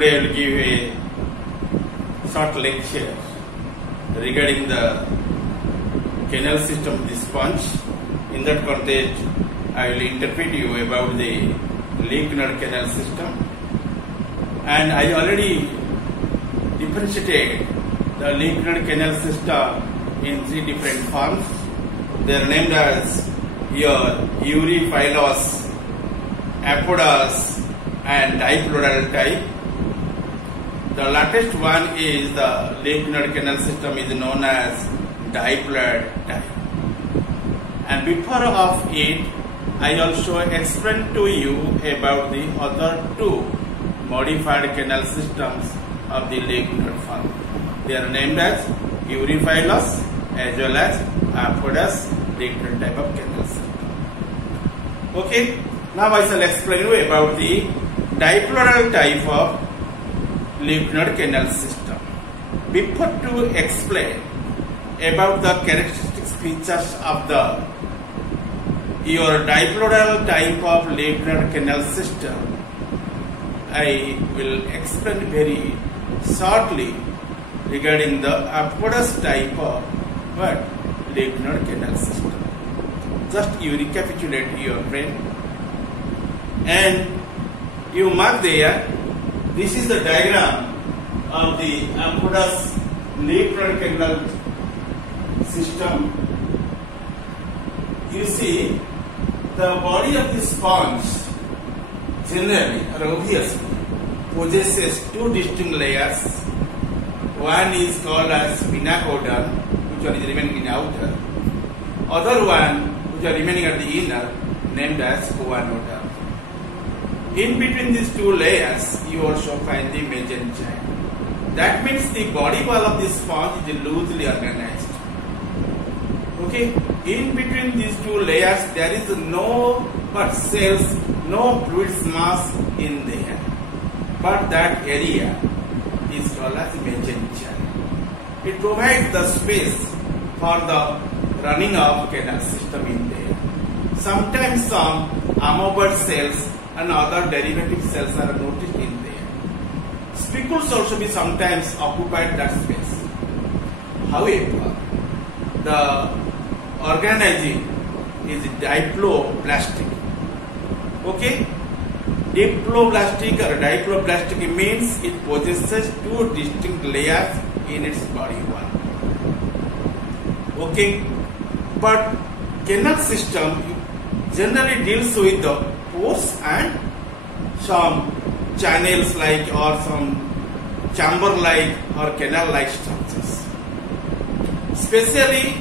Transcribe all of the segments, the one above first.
Today I will give a short lecture regarding the canal system of the sponge. In that context, I will interpret you about the linear canal system. And I already differentiated the linear canal system in three different forms. They are named as your Euryphilous, Apodous, and Diploidal type. The latest one is the linear canal system is known as Diploid type. And before of it, I also explained to you about the other two modified canal systems of the linear form. They are named as Euryphilous as well as Apodous, different type of canal system. Okay, now I shall explain you about the diploidal type of linear canal system. Before to explain about the characteristic features of your diploidal type of linear canal system, I will explain very shortly regarding the Apodous type of linear canal system. Just you recapitulate your brain and you mark there. This is the diagram of the Apodous linear canal system. You see the body of the sponge generally or obviously possesses two distinct layers. One is called as spinacoderm, which one is remaining in outer. Other one, which are remaining at the inner, named as coanoderm. In between these two layers, you also find the mesenchyme. That means the body wall of the sponge is loosely organized. Okay, in between these two layers, there is no cells, no fluid mass in there. But that area is called as mesenchyme. It provides the space for the running of canal system in there. Sometimes some amoeboid cells and other derivative cells are noticed in there. Spicules also be sometimes occupied that space. However, the organizing is diploblastic. Okay? Diploblastic or diploblastic means it possesses two distinct layers in its body wall. Okay? But canal system generally deals with the pores and some channels like or some chamber like or canal like structures. Especially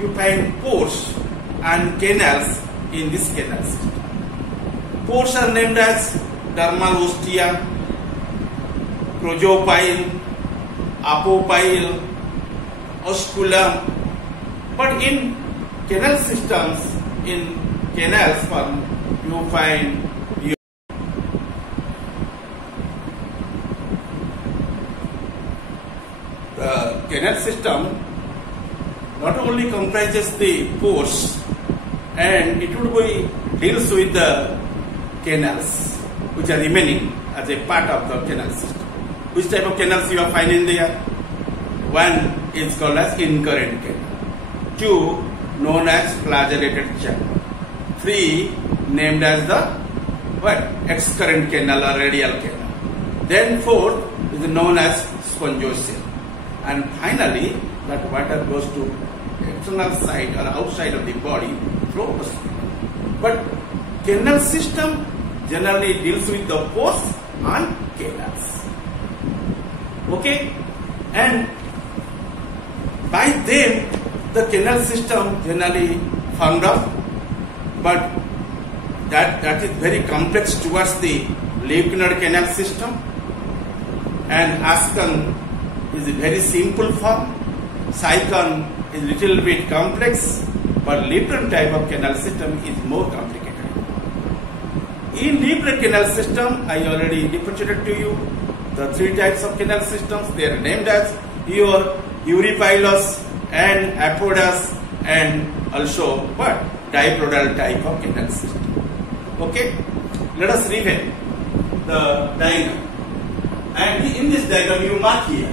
you find pores and canals in this canal system. Pores are named as dermal ostia, prosopile, apopyle, osculum. But in canal systems, in canals form, you find the canal system not only comprises the pores and it would be deals with the canals which are remaining as a part of the canal system. Which type of canals you are finding there? One is called as incurrent canal. Two, known as flagellated channel. Three, named as the excurrent canal or radial canal. Then fourth is known as spongiocele. And finally, that water goes to external side or outside of the body through osmosis. But canal system generally deals with the pores and canals. Okay? And by them, the canal system generally found out, but that is very complex towards the linear canal system. And Ascan is a very simple form. Sycon is little bit complex, but linear type of canal system is more complicated. In linear canal system, I already differentiated to you the three types of canal systems. They are named as your Euryphilous and Apodous and also diploidal type of canal system. Okay, let us review the diagram. And in this diagram you mark here,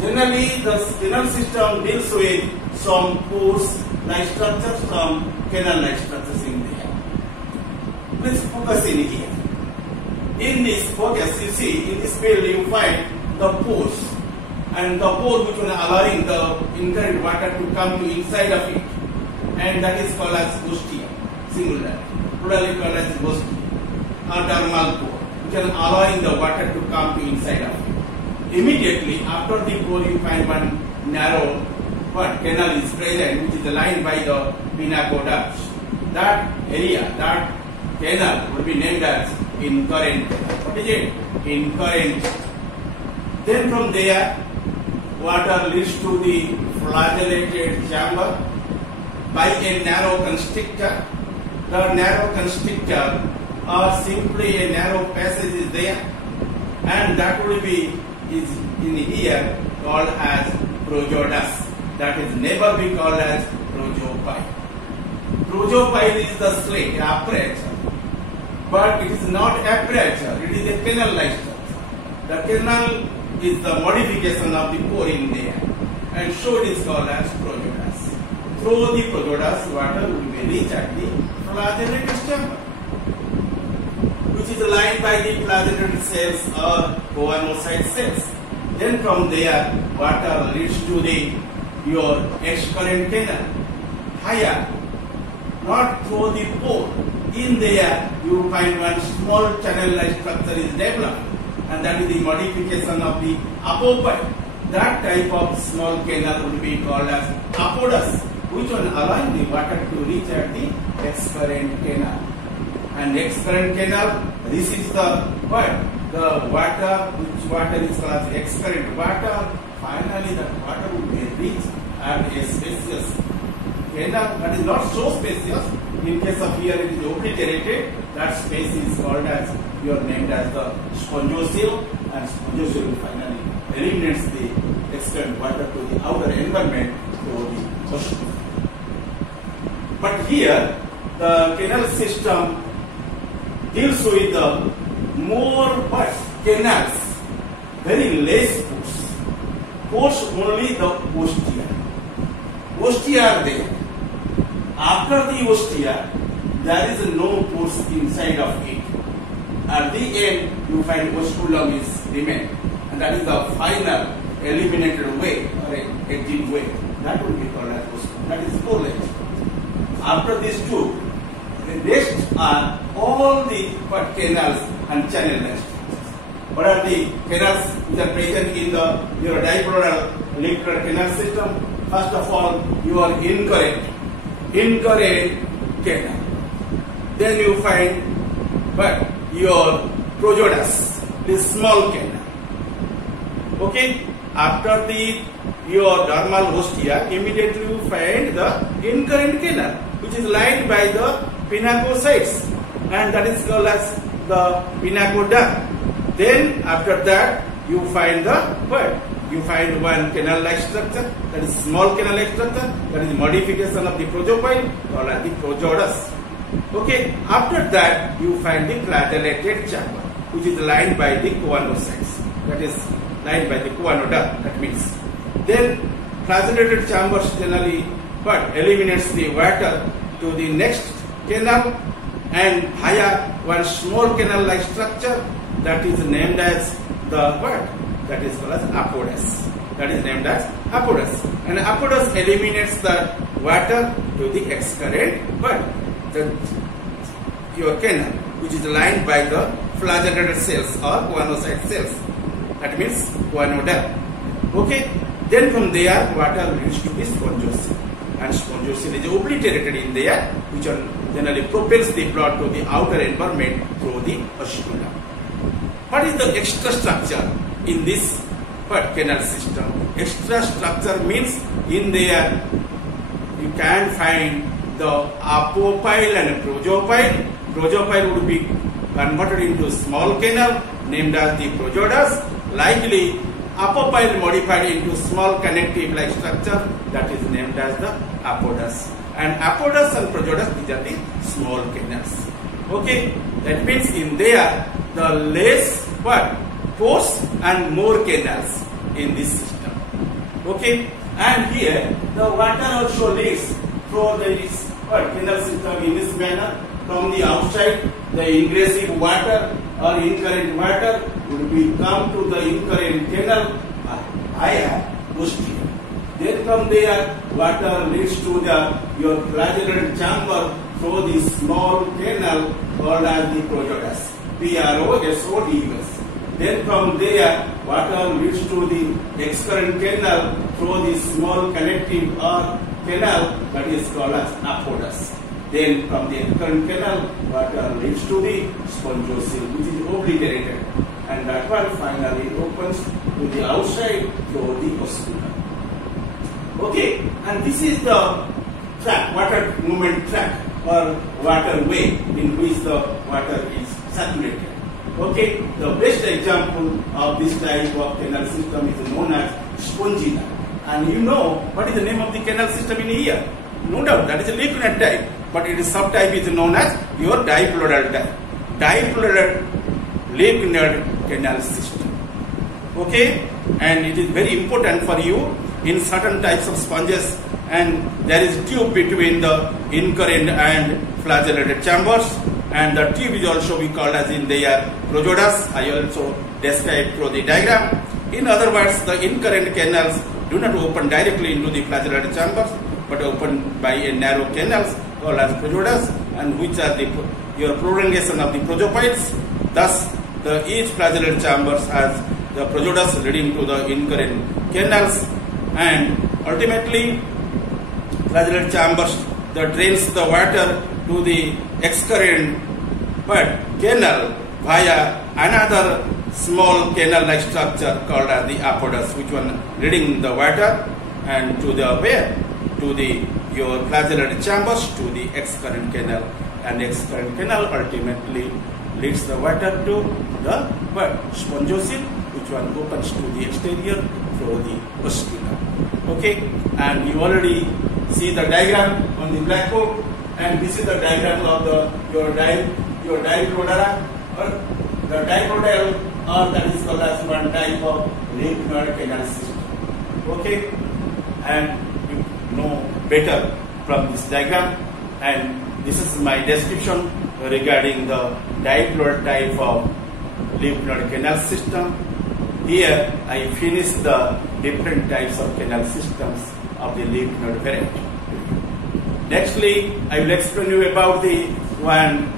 generally the canal system deals with some pores-like structures, some canal-like structures in there. Please focus in here. In this focus, you see, in this field you find the pores, and the pore which are allowing the incurrent water to come to inside of it, and that is called as ostia, singular, plurally called as ostia, or dermal pore, which are allowing the water to come to inside of it. Immediately after the pore, you find one narrow canal is present, which is lined by the pinacoducts. That area, that canal will be named as incurrent. What is it? Incurrent. Then from there, water leads to the flagellated chamber by a narrow constrictor. The narrow constrictor or simply a narrow passage is there, and that will be is in here called as progeodus. That is never be called as progopyle. Progopyle is the slit, aperture, but it is not aperture, it is a canal-like structure. The canal is the modification of the pore in there, and so it is called as progeodus. Through the progeodus, water will be reached at the flagellated chamber, which is lined by the flagellated cells or choanocyte cells. Then from there, water leads to your excurrent canal, higher, not through the pore. In there, you find one small channel-like structure is developed, and that is the modification of the apopyle. That type of small canal would be called as apodus, which one allowing the water to reach at the excurrent canal. And excurrent canal receives the what? The water, which water is called as excurrent water. Finally, that water will be reached at a spacious canal that is not so spacious. In case of here, it is obliterated. That space is called as, you are named as the spongiocele, and spongiocele finally eliminates the excurrent water to the outer environment through the ocean. But here, the canal system deals with the more canals, very less pores. Pores only the ostia. Ostia are there. After the ostia, there is no pores inside of it. At the end, you find osculum is remain, and that is the final eliminated way or exit way. That will be called as osculum. That is poreless. After these two, the rest are all the canals and channel-like structures. What are the canals which are present in your dipolar electrical canal system? First of all, your incurrent canal. Then you find your progeodus, this small canal. Okay. After your dermal ostia, immediately you find the incurrent canal, which is lined by the pinacocytes, and that is called as the pinacoduct. Then after that, you find you find one canal-like structure, that is small canal-like structure, that is modification of the progopyle, called as the progeodus. Okay. After that, you find the flagellated chamber, which is lined by the choanocytes, that is lined by the choanoduct. That means then flagellated chambers generally eliminates the water to the next canal, and higher one small canal-like structure that is named as that is called as apodus. That is named as apodus, and apodus eliminates the water to the excurrent your canal, which is lined by the flagellated cells or choanocyte cells. That means choanoduct. Okay. Then from there, water leads to the spongiocele, and spongiocele is obliterated in there, which generally propels the blood to the outer environment through the osculum. What is the extra structure in this canal system? Extra structure means in there you can find the apopyle and progopyle. Progopyle would be converted into small canal named as the progeodus. Likely, apopyle modified into small connective-like structure that is named as the apodus. And apodus and progeodus, these are the small canals. Okay, that means in there the less what? Pores and more canals in this system. Okay, and here the water also leaks through this canal system in this manner. From the outside, the ingressive water or incurrent water will be come to the incurrent canal. I have posterior. Then from there, water leads to your flagellar chamber through the small canal called as the projotus. PROSODUS. Then from there, water leads to the excurrent canal through the small connective or canal that is called as apodus. Then from the excurrent canal, water leads to the spongiocele, which is obliterated, and that one finally opens to the outside through the ostium. Okay, and this is the track, water movement track or waterway in which the water is circulated. Okay, the best example of this type of canal system is known as spongina. And you know what is the name of the canal system in here? No doubt, that is a lacunar type, but its subtype is known as your diploidal type. Diploidal lacunar canal system. Okay, and it is very important for you in certain types of sponges, and there is tube between the incurrent and flagellated chambers, and the tube is also we called as in their projotus. I also described through the diagram. In other words, the incurrent canals do not open directly into the flagellated chambers, but open by a narrow canals called as projotus, and which are your prolongation of the projopoids. Thus, each flagellated chambers has the projotus leading to the incurrent canals, and ultimately flagellated chambers that drains the water to the excurrent canal via another small canal-like structure called as the apodus, which one leading the water and to the where? To the your flagellated chambers to the excurrent canal, and excurrent canal ultimately leads the water to the spongiocele, which one opens to the exterior through the ostium. Okay, and you already see the diagram on the blackboard, and this is the diagram of your diploidal or the diploidal, or that is called as one type of lacunar canal system. Okay, and you know better from this diagram, and this is my description regarding the diploid type of lacunar canal system. Here I finished the different types of canal systems of the lacunar variety. Nextly, I will explain you about the one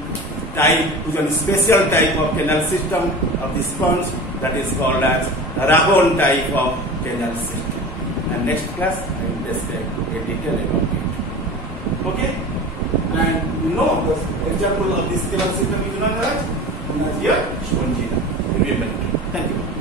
type, which is a special type of canal system of the sponge, that is called as Rahon type of canal system. And next class I will describe in detail about it. Okay? And you know the example of this canal system is known as your spongina. Remember it. Thank you.